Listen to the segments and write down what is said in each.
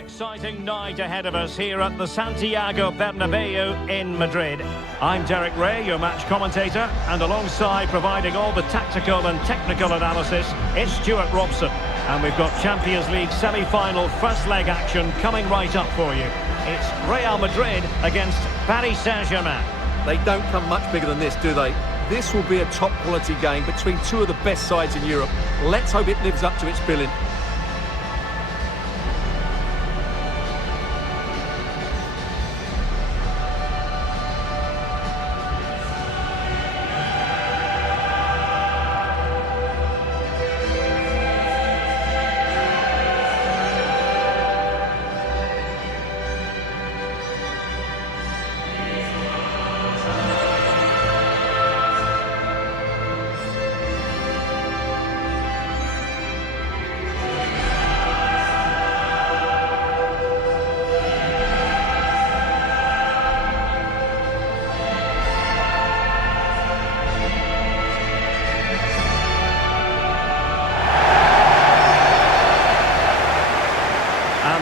Exciting night ahead of us here at the Santiago Bernabeu in Madrid. I'm Derek Ray, your match commentator, and alongside providing all the tactical and technical analysis, it's Stuart Robson. And we've got Champions League semi-final first leg action coming right up for you. It's Real Madrid against Paris Saint-Germain. They don't come much bigger than this, do they? This will be a top quality game between two of the best sides in Europe. Let's hope it lives up to its billing.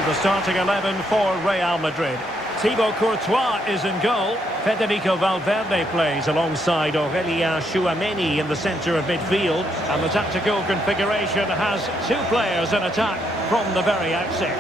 The starting 11 for Real Madrid. Thibaut Courtois is in goal. Federico Valverde plays alongside Aurelien Tchouameni in the centre of midfield. And the tactical configuration has two players in attack from the very outset.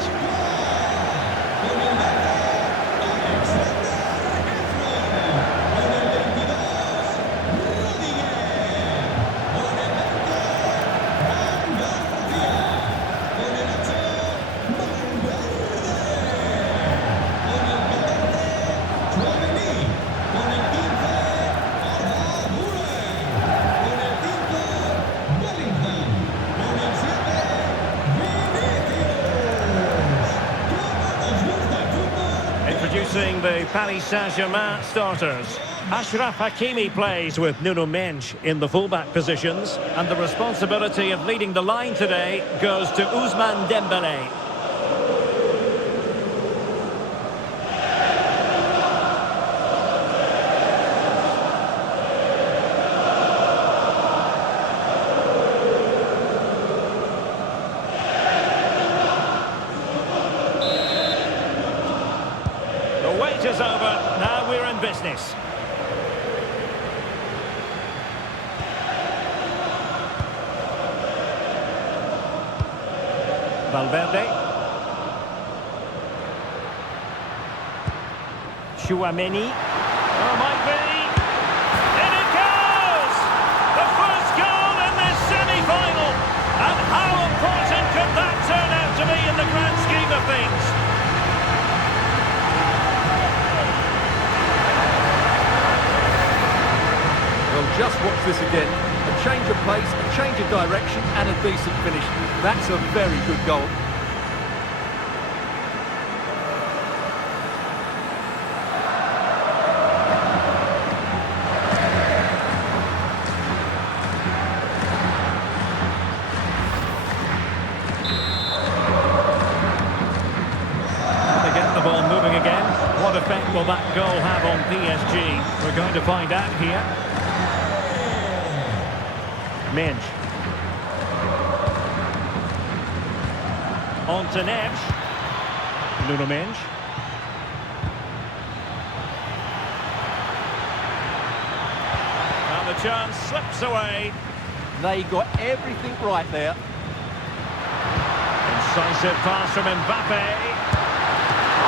Introducing the Paris Saint-Germain starters. Achraf Hakimi plays with Nuno Mendes in the fullback positions, and the responsibility of leading the line today goes to Ousmane Dembele. The wait is over, now we're in business. Valverde. Tchouameni. Oh, might be. In it goes! The first goal in this semi-final. And how important could that turn out to be in the grand scheme of things? Well, just watch this again. A change of pace, a change of direction, and a decent finish. That's a very good goal. They get the ball moving again. What effect will that goal have on PSG? We're going to find out here. Mendes. On to Neves. Nuno Mendes. And the chance slips away. They got everything right there. Incisive pass from Mbappe.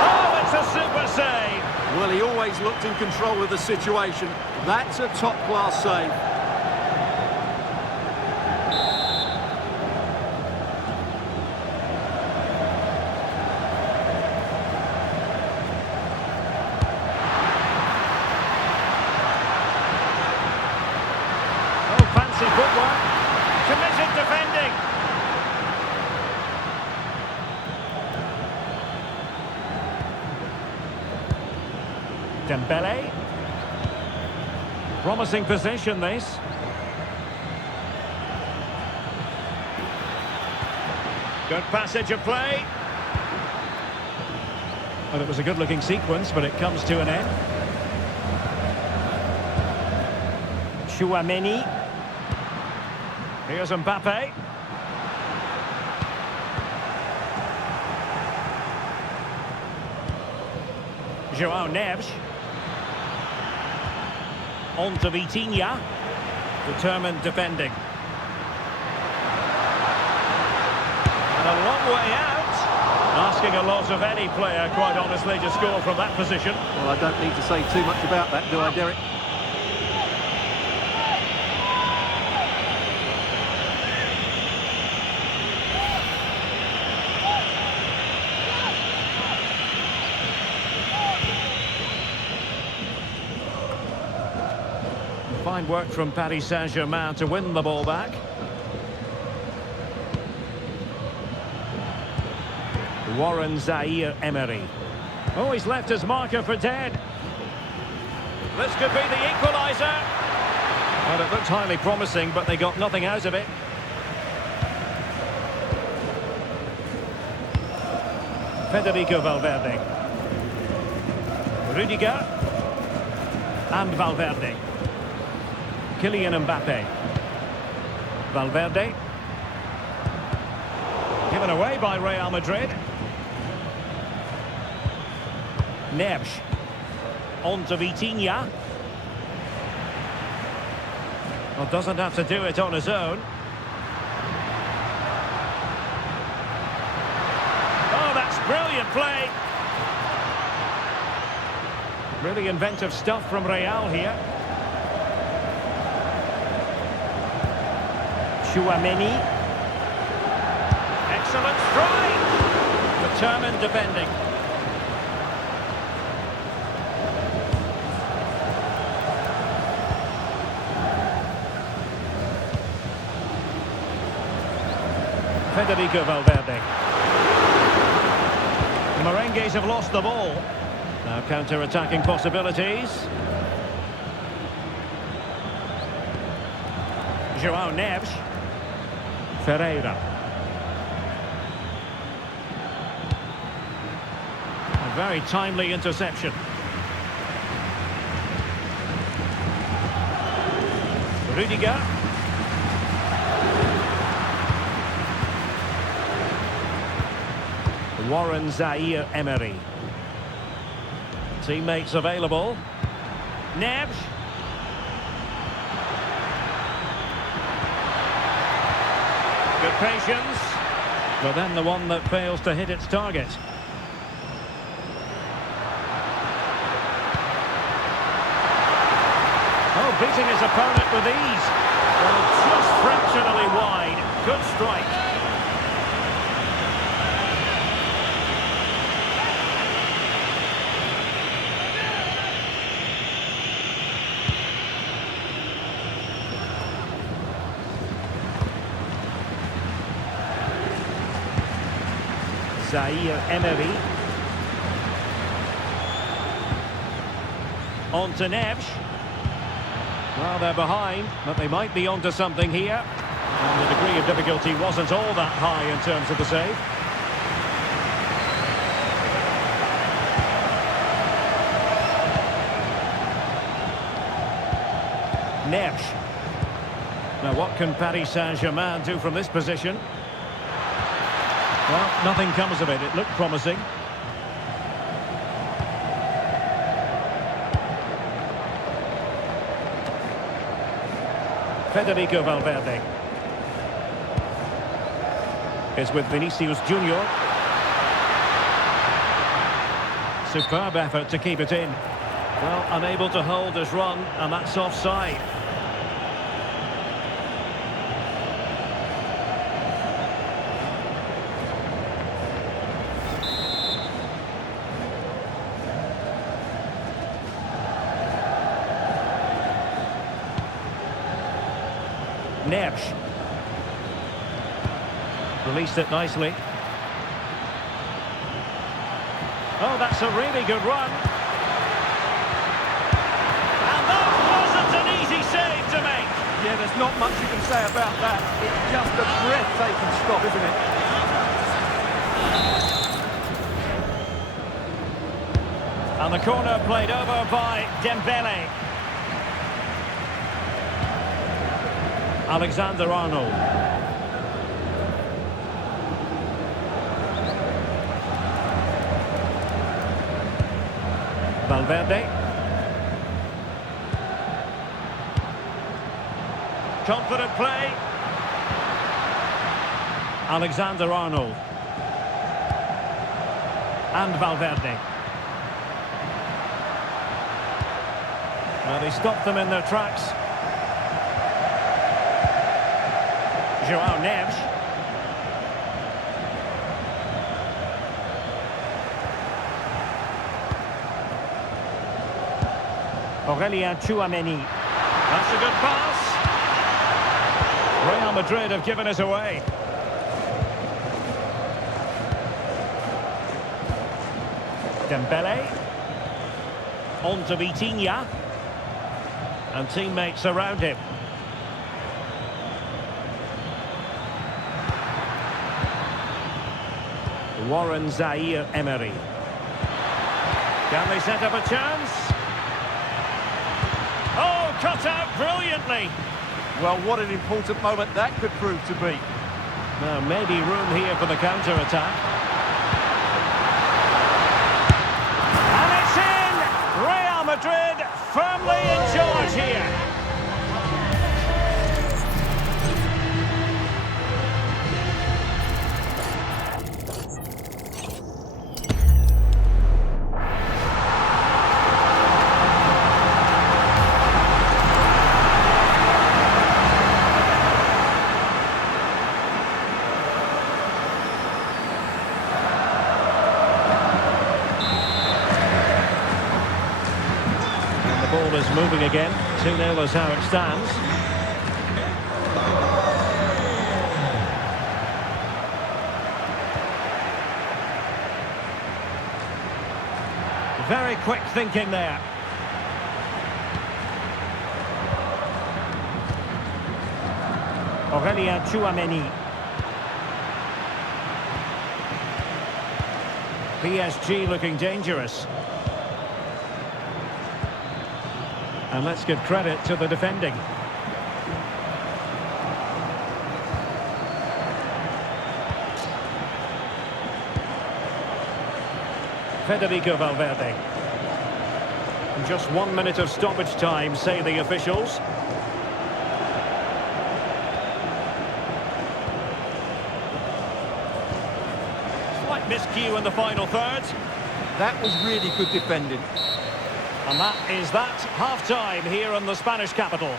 Oh, it's a super save. Well, he always looked in control of the situation. That's a top-class save. Fancy footwork. Committed defending. Dembele. Promising position, this. Good passage of play. Well, it was a good-looking sequence, but it comes to an end. Tchouameni. Here's Mbappe. João Neves. On to Vitinha. Determined defending. And a long way out. Asking a lot of any player, quite honestly, to score from that position. Well, I don't need to say too much about that, do I, Derek? Fine work from Paris Saint-Germain to win the ball back. Warren Zaire-Emery. Oh, he's left his marker for dead. This could be the equaliser. Well, it looked highly promising, but they got nothing out of it. Federico Valverde. Rudiger. And Valverde. Kylian Mbappe. Valverde. Given away by Real Madrid. Neves. On to Vitinha. Well, doesn't have to do it on his own. Oh, that's brilliant play. Really inventive stuff from Real here. Chouameni. Excellent strike. Determined defending. Federico Valverde. The Merengues have lost the ball. Now counter-attacking possibilities. João Neves. Ferreira. A very timely interception. Rudiger. Warren Zaire-Emery. Teammates available. Neves. Good patience. But then the one that fails to hit its target. Oh, beating his opponent with ease. Well, just fractionally wide. Good strike. Zaire-Emery. On to Neves. Well, they're behind, but they might be onto something here. And the degree of difficulty wasn't all that high in terms of the save. Neves. Now, what can Paris Saint-Germain do from this position? Well, nothing comes of it. It looked promising. Federico Valverde is with Vinicius Junior. Superb effort to keep it in. Well, unable to hold his run, and that's offside. Neves. Released it nicely. Oh, that's a really good run. And that wasn't an easy save to make. Yeah, there's not much you can say about that. It's just a breathtaking stop, isn't it? And the corner played over by Dembele. Alexander-Arnold. Valverde. Confident play. Alexander-Arnold. And Valverde. Well, he stopped them in their tracks. João Neves. Aurelien Tchouameni. That's a good pass. Real Madrid have given us away. Dembele. On to Vitinha. And teammates around him. Warren Zaïre-Emery. Can they set up a chance? Oh, cut out brilliantly. Well, what an important moment that could prove to be. Now, maybe room here for the counter-attack. And it's in! Real Madrid firmly in charge here. Ball is moving again. 2-0 is how it stands. Very quick thinking there. Aurelien Tchouameni. PSG looking dangerous. And let's give credit to the defending. Federico Valverde. Just 1 minute of stoppage time, say the officials. Slight miscue in the final third. That was really good defending. And that is that, half-time here in the Spanish capital.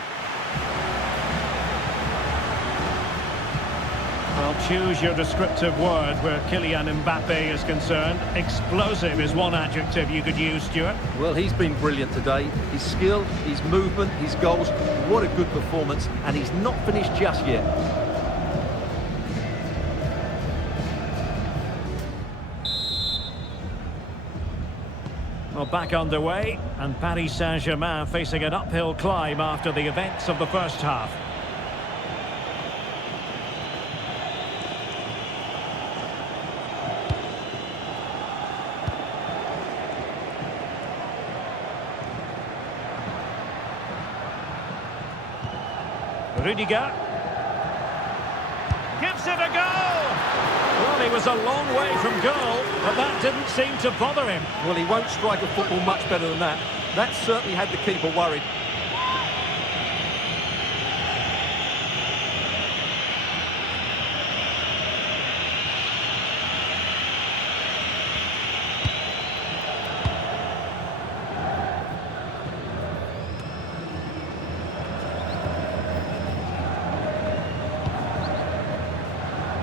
Well, choose your descriptive word where Kylian Mbappe is concerned. Explosive is one adjective you could use, Stuart. Well, he's been brilliant today. His skill, his movement, his goals, what a good performance. And he's not finished just yet. Well, back underway, and Paris Saint-Germain facing an uphill climb after the events of the first half. Rudiger. Gives it a go! Well, he was a long way from goal, but that didn't seem to bother him. Well, he won't strike a football much better than that. That certainly had the keeper worried.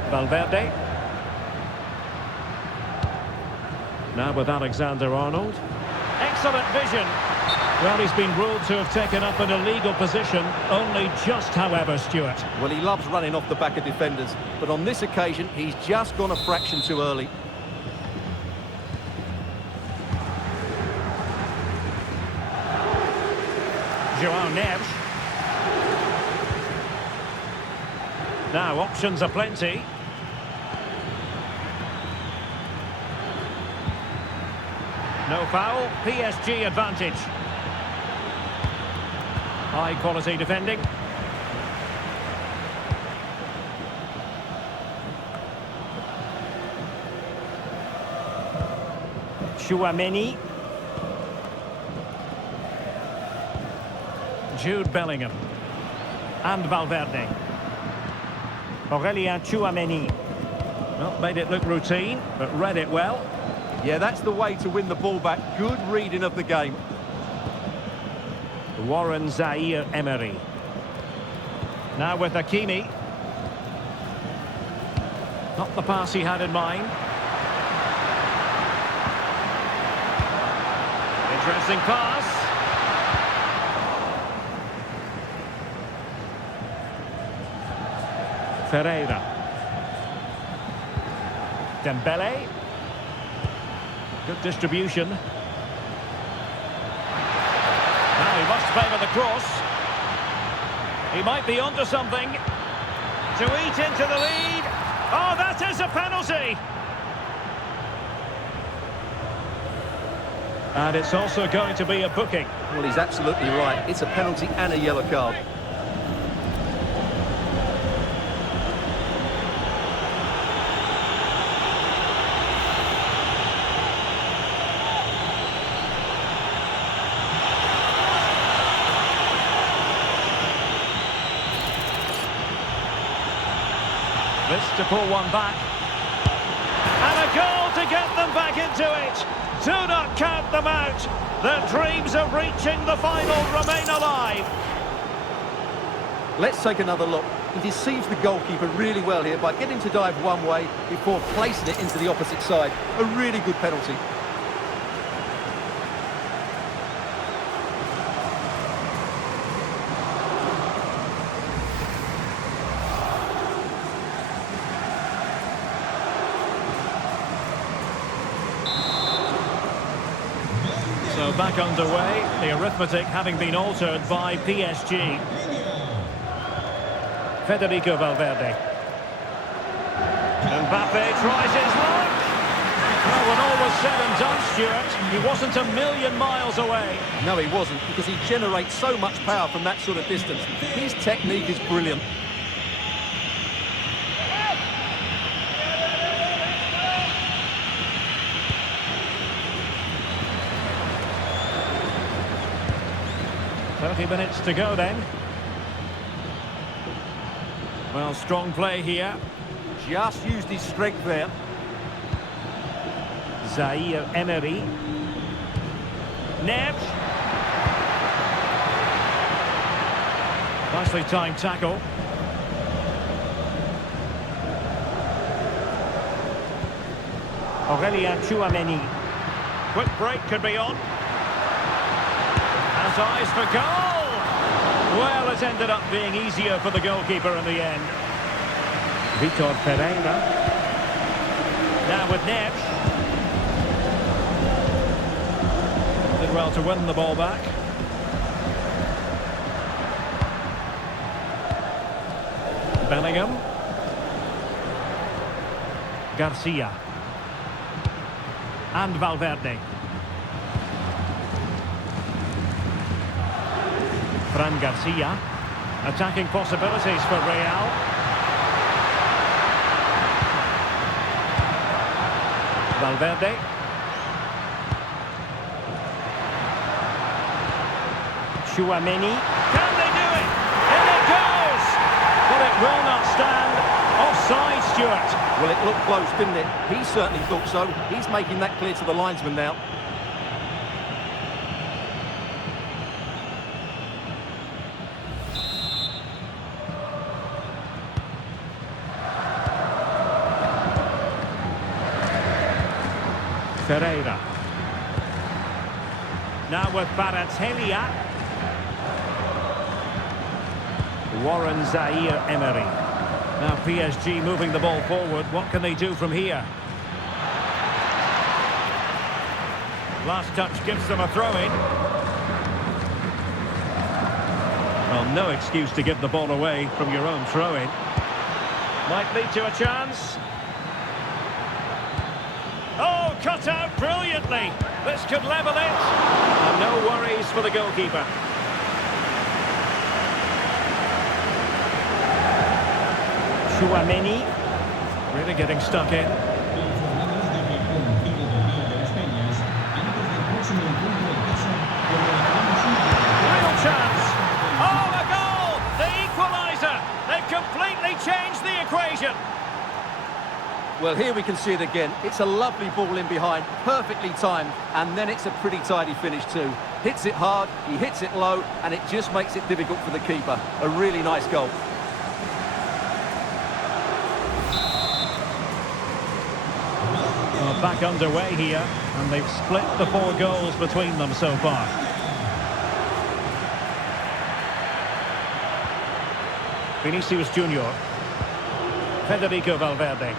Valverde. Now with Alexander-Arnold. Excellent vision. Well, he's been ruled to have taken up an illegal position, only just, however, Stuart. Well, he loves running off the back of defenders, but on this occasion, he's just gone a fraction too early. João Neves. Now, options are plenty. No foul, PSG advantage. High quality defending. Tchouameni. Jude Bellingham. And Valverde. Aurelien Tchouameni. Well, made it look routine, but read it well. Yeah, that's the way to win the ball back. Good reading of the game. Warren Zaïre-Emery. Now with Hakimi. Not the pass he had in mind. Interesting pass. Ferreira. Dembele. Good distribution. Now he must favour the cross. He might be onto something. To eat into the lead. Oh, that is a penalty! And it's also going to be a booking. Well, he's absolutely right. It's a penalty and a yellow card. This to pull one back. And a goal to get them back into it. Do not count them out. Their dreams of reaching the final remain alive. Let's take another look. He deceives the goalkeeper really well here by getting to dive one way before placing it into the opposite side. A really good penalty. So back underway, the arithmetic having been altered by PSG. Federico Valverde. Mbappe tries his luck. Well, when all was said and done, Stuart, he wasn't a million miles away. No, he wasn't, because he generates so much power from that sort of distance. His technique is brilliant. Minutes to go then. Well, strong play here. Just used his strength there. Zaïre-Emery. Neves. Nicely timed tackle. Aurelien Tchouameni. Quick break could be on. Has eyes for goal. Well, it ended up being easier for the goalkeeper in the end. Vitor Pereira. Now with Neves. Did well to win the ball back. Bellingham. Garcia. And Valverde. Fran Garcia. Attacking possibilities for Real. Valverde. Tchouameni. Can they do it? And it goes! But it will not stand. Offside, Stuart. Well, it looked close, didn't it? He certainly thought so. He's making that clear to the linesman now. Ferreira. Now with Baratelia. Warren Zaïre-Emery. Now PSG moving the ball forward. What can they do from here? Last touch gives them a throw-in. Well, no excuse to give the ball away from your own throw-in. Might lead to a chance. Oh, cut out brilliantly. This could level it. And no worries for the goalkeeper. Tchouameni. Really getting stuck in. Real chance. Well, here we can see it again. It's a lovely ball in behind, perfectly timed, and then it's a pretty tidy finish too. Hits it hard, he hits it low, and it just makes it difficult for the keeper. A really nice goal. Well, back underway here, and they've split the 4 goals between them so far. Vinicius Junior. Federico Valverde.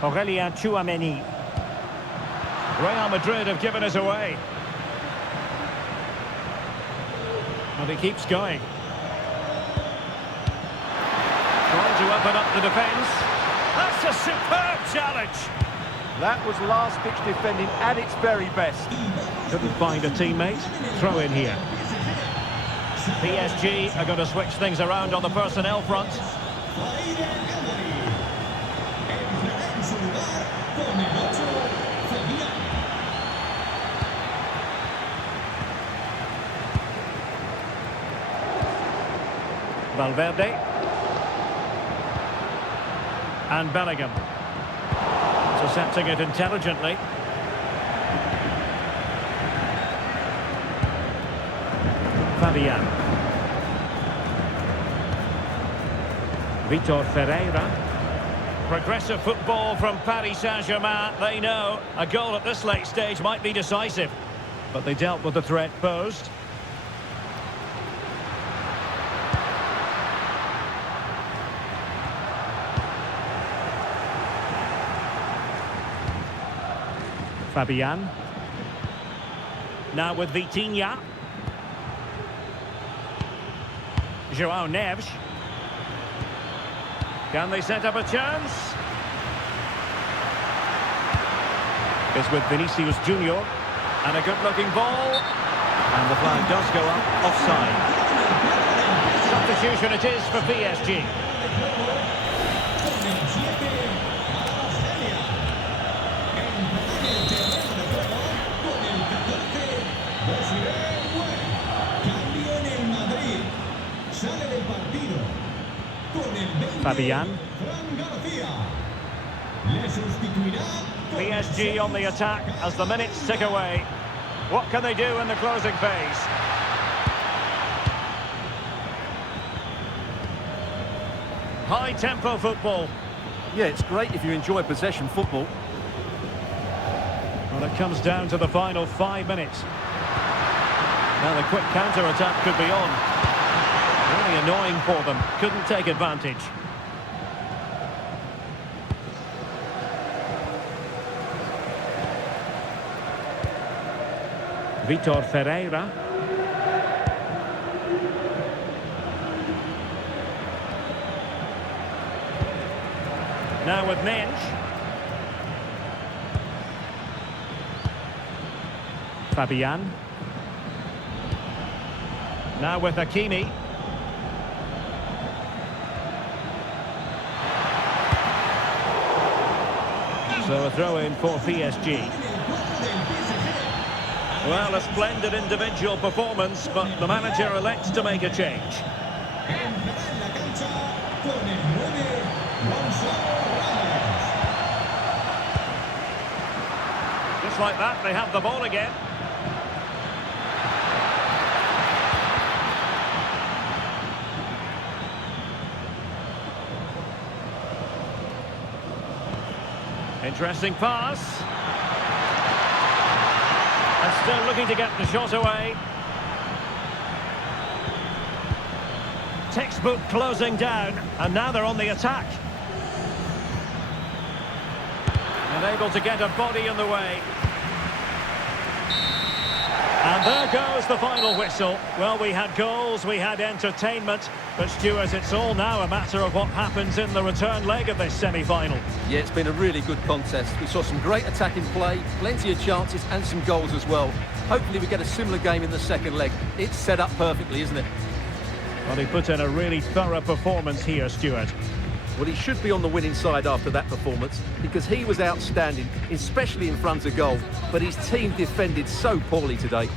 Aurelien Tchouameni. Real Madrid have given us away. And he keeps going. Trying to open up the defence. That's a superb challenge. That was last-ditch defending at its very best. Couldn't find a teammate. Throw in here. PSG are going to switch things around on the personnel front. Valverde. And Bellingham. Intercepting it intelligently. Fabian. Vitor Ferreira. Progressive football from Paris Saint-Germain. They know a goal at this late stage might be decisive. But they dealt with the threat posed. Fabian. Now with Vitinha. João Neves. Can they set up a chance? It's with Vinicius Junior. And a good-looking ball. And the flag does go up offside. Substitution it is for PSG. Fabian. PSG on the attack as the minutes tick away. What can they do in the closing phase? High-tempo football. Yeah, it's great if you enjoy possession football. Well, it comes down to the final 5 minutes. Now the quick counter-attack could be on. Really annoying for them. Couldn't take advantage. Vitor Ferreira. Now with Mensch. Fabian. Now with Hakimi. So a throw-in for PSG. Well, a splendid individual performance, but the manager elects to make a change. Just like that, they have the ball again. Interesting pass. And still looking to get the shot away. Textbook closing down, and now they're on the attack. And able to get a body in the way. And there goes the final whistle. Well, we had goals, we had entertainment, but Stuart, it's all now a matter of what happens in the return leg of this semi-final. Yeah, it's been a really good contest. We saw some great attacking play, plenty of chances and some goals as well. Hopefully we get a similar game in the second leg. It's set up perfectly, isn't it? Well, he put in a really thorough performance here, Stuart. Well, he should be on the winning side after that performance because he was outstanding, especially in front of goal. But his team defended so poorly today.